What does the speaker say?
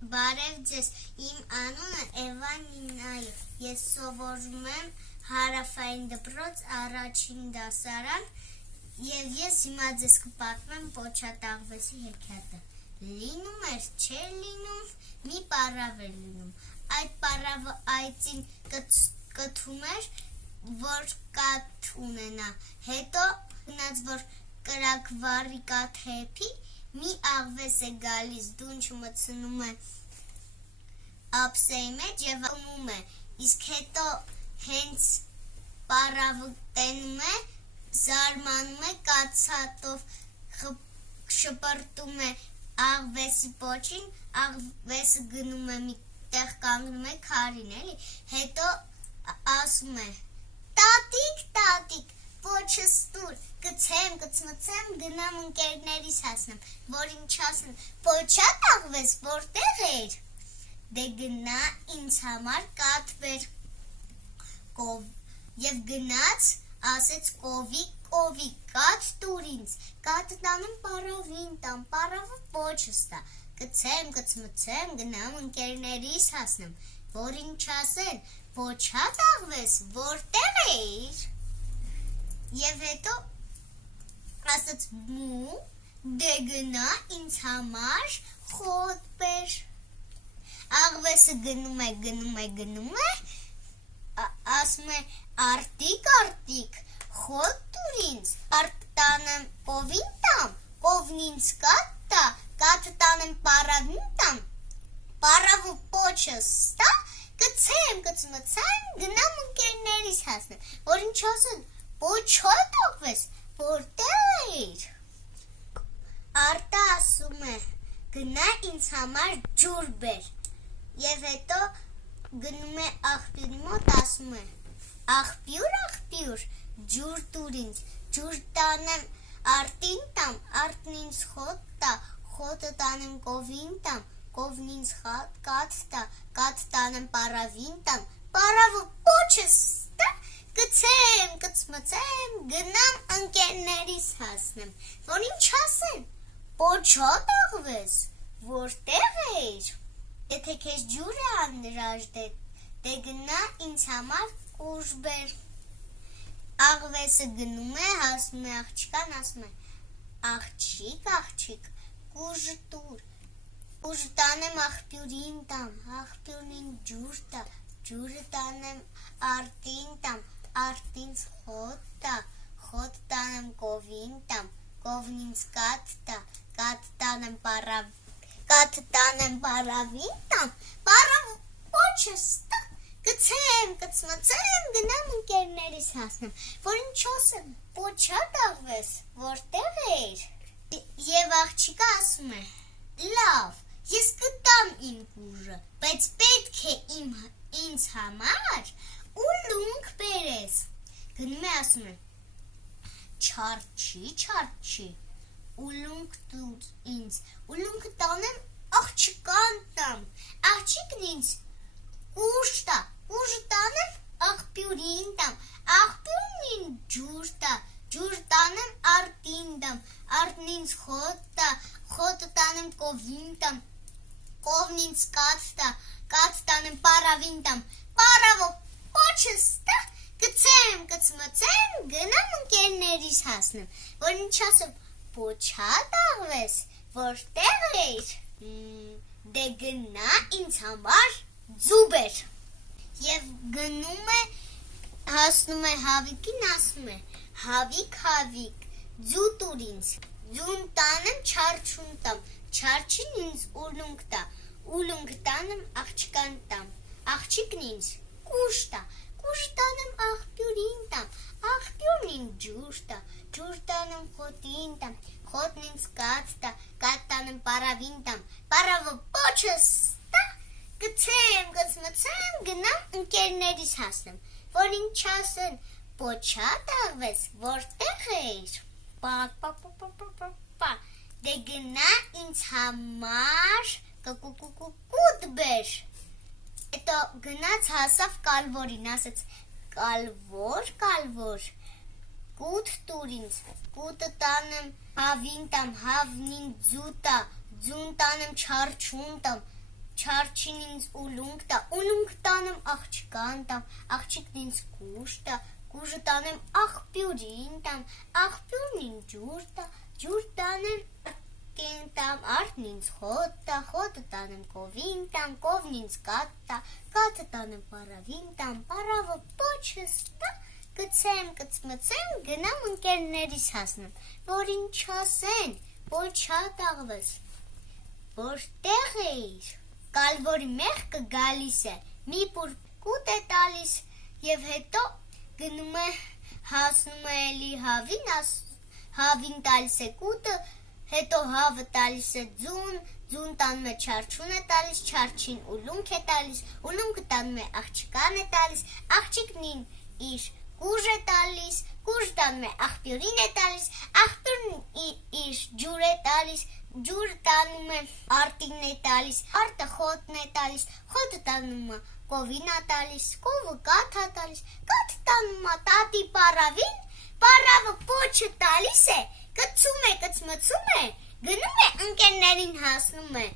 Բարև ձեզ, իմ անունը Էվան Նինա է, ես սովորում եմ Հարավային դպրոց առաջին դասարան և ես հիմա ձեզ կպատմեմ Պոչատաղվեսի հեքիաթը։ Լինում էր, չէր լինում, մի պառավ էր լինում։ Այդ պառավը այծին կթում էր, որ կաթ ունենա, հետո գնաց, որ կրակ վառի կաթ հեփի, մի աղվես է գալիս, դունչը մտցնում է ափսեի մեջ և ում է, իսկ հետո հենց պառավը տենում է, զարմանում է, կաթսատով շպրտում է աղվեսի պոչին, աղվեսը գնում է մի տեղ կանգնում է քարին, էլի, հետո ասում է. տատիկ, պոչս տուր, գցեմ, կցմցեմ, գնամ ընկերներիս հասնեմ, որ ինչ ասեն, Պոչատաղվես որտեղ էր, դե գնա ինձ համար կաթ բեր, և գնաց, ասեց կովի, կաթ տուր ինձ, կաթը տանեմ պառավին տամ, պառավը պոչս տա, գցեմ, կցմցեմ, գնամ ընկերներիս հասնեմ, որ ինչ ասեն, Պոչատաղվես որտեղ էր, և հետո ասաց մու, դե գնա ինձ համար խոտ բեր, աղվեսը գնում է, ասում է արտիկ, խոտ տուր ինձ, արտը տանեմ կովին տամ, կովն ինձ կաթ տա, կաթը տանեմ պառավին տամ, պառավը պոչս տա, գցեմ, կցմցեմ, գնամ ընկերներիս հասնեմ, որ ինչ ասեն, Պոչատաղվես որտեղ էր, արտը ասում է, գնա ինձ համար ջուր բեր, և հետո գնում է աղբյուրի մոտ, ասում է, աղբյուր, ջուր տուր ինձ, ջուր տանեմ արտին տամ, արտն ինձ խոտ տա, խոտը տանեմ կովին տամ, կովն ինձ կաթ տա, կաթ տանեմ պառավին տամ, պառավը պոչս տա, գցեմ, կցմցեմ, գնամ ընկերներիս հասնեմ, որ ինչ ասեն, Պոչատաղվես որտեղ էր, եթե քեզ ջուր է անհրաժեշտ, դե գնա ինձ համար կուժ բեր, աղվեսը գնում է, հասնում է աղջկան, ասում է, աղջիկ, կուժը տուր, կուժը տանեմ աղբյուրին տամ, աղբյուրն ինձ ջուր տա, ջուրը տանեմ արտին տամ, արտն ինձ խոտ տա, խոտ տանեմ կովին տամ, կովն ինձ կաթ տա, կաթ տանեմ պառավին տամ, պառավը պոչս տա, գցեմ, կցմցեմ, գնամ ընկերներիս հասնեմ, որ ինչ ասեմ, Պոչատաղվես որտեղ էր, և աղջիկը ասում է, լավ, ես կտամ իմ կուժը, բայց պետք է ինձ համար ուլունք բերես, գնում է ասում է, չարչի, ուլունք տուր ինձ, ուլունքը տանեմ աղջկան տամ, աղջիկն ինձ կուժ տա, կուժը տանեմ աղբյուրին տամ, աղբյուրն ինձ ջուր տա, ջուր տանեմ արտին տամ, արտն ինձ խոտ տա, խոտը տանեմ կովին տամ, կովն ինձ կաթ տա, կաթ տանեմ պառավին տամ, պառավը պոչս տա, գցեմ, կցմցեմ, գնամ ընկերներիս հասնեմ, որ ինչ ասեմ, Պոչատաղվես որտեղ էր, դե գնա ինձ համար ձու բեր, և գնում է, հասնում է հավիկին, ասում է, հավիկ, ձու տուր ինձ, ձուն տանեմ չարչուն տամ, չարչին ինձ ուլունք տա, ուլունք տանեմ աղջկան տամ, աղջիկն ինձ կուժ տա, կուժը տանեմ աղբյուրին տամ, աղբյուրն ինձ ջուր տա, ջուր տանեմ խոտին տամ, խոտն ինձ կաթ տա, կաթ տանեմ պառավին տամ, պառավը պոչս տա, գցեմ, կցմցեմ, գնամ ընկերներիս հասնեմ, որ ինչ ասեն, Պոչատաղվես որտեղ էր, դե գնա ինձ համար կուտ բեր, հետո գնաց հասավ կալվորին, ասեց, կալվոր, կուտ տուր ինձ, կուտը տանեմ հավին տամ, հավն ինձ ձու տա, ձուն տանեմ չարչուն տամ, Չարչին ինձ ուլունք տա, ուլունք տանեմ աղջկան տամ, աղջիկն ինձ կուժ տա, կուժը տանեմ աղբյուրին տամ, աղբյուրն ինձ ջուր տանեմ արտին տամ, արտն ինձ խոտ տա, խոտը տանեմ կովին տամ, կովն ինձ կատ տա, կատը տանեմ պարավին տամ, պարավը պոչս տա, կծեմ, կծմծեմ, գնամ ընկերներիս հասնեմ, որ ինչ ասեն, որ չատաղվես, որտեղ էիր, կալվորի մեղքը գալիս է, մի պուր կուտ է տալիս և հետո գնում է հասնում է էլի հավին տալիս է կուտը, հետո հավը տալիս է ձուն տանում է չարչուն է տալիս, չարչին ուլունք է տալիս, ուլունքը տանում է աղջկան է տալիս, աղջիկն իր կուժ է տալիս, կուժ տանում է աղբյուրին է տալիս, աղբյուրն իր ջուր է տալիս, ջուրը տանում է արտին է տալիս, արտը խոտն է տալիս, խոտը տանում է կովին է տալիս, կովը կաթ է տալիս, կաթը տանում է տատի պարավին, պարավը պոչը տալիս է, կծում է, կծմծում է, գնում է ընկերներին հասնում է,